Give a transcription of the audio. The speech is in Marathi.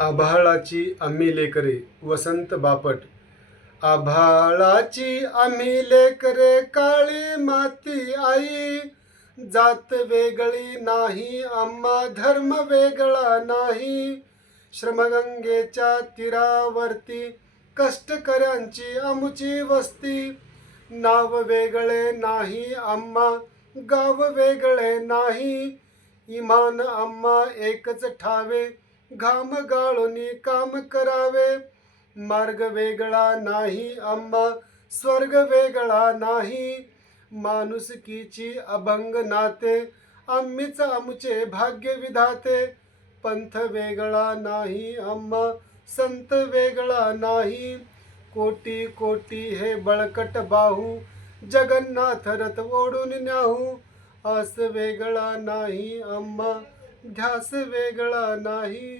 आभाळाची आम्ही लेकरे वसंत बापट. आभाळाची आम्ही लेकरे काळी माती आई, जात वेगळी नाही आम्हा धर्म वेगळा नाही. श्रमगंगेच्या तीरावरती कष्टकऱ्यांची आमची वस्ती, नाव वेगळे नाही आम्हा गाव वेगळे नाही. इमान आम्हा एकच ठावे, घाम गाळून काम करावे. मार्ग वेगळा नाही आम्हा स्वर्ग वेगळा नाही. माणुसकीची अभंग नाते आम्हीच आमचे भाग्य विधाते. पंथ वेगळा नाही आम्हा संत वेगळा नाही. कोटी कोटी हे बळकट बाहू जगन्नाथ रथ ओढून न्याहू. आस वेगळा नाही आम्हा ध्यास वेगळा नाही.